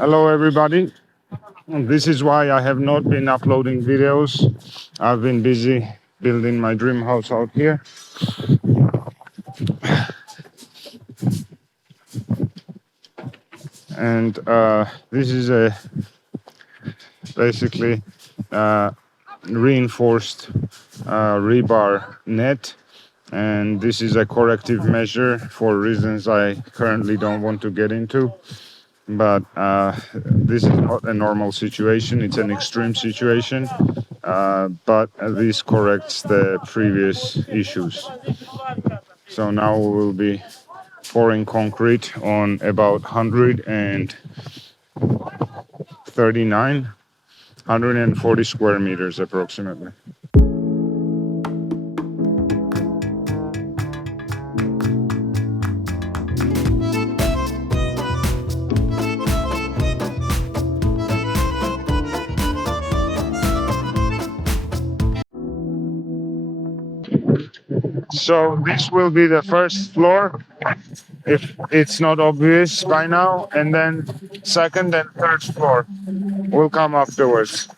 Hello, everybody. This is why I have not been uploading videos. I've been busy building my dream house out here. And this is a basically reinforced rebar net. And this is a corrective measure for reasons I currently don't want to get into. But this is not a normal situation, it's an extreme situation, but this corrects the previous issues. So now we will be pouring concrete on about 140 square meters approximately. So this will be the first floor, if it's not obvious by now, and then second and third floor will come afterwards.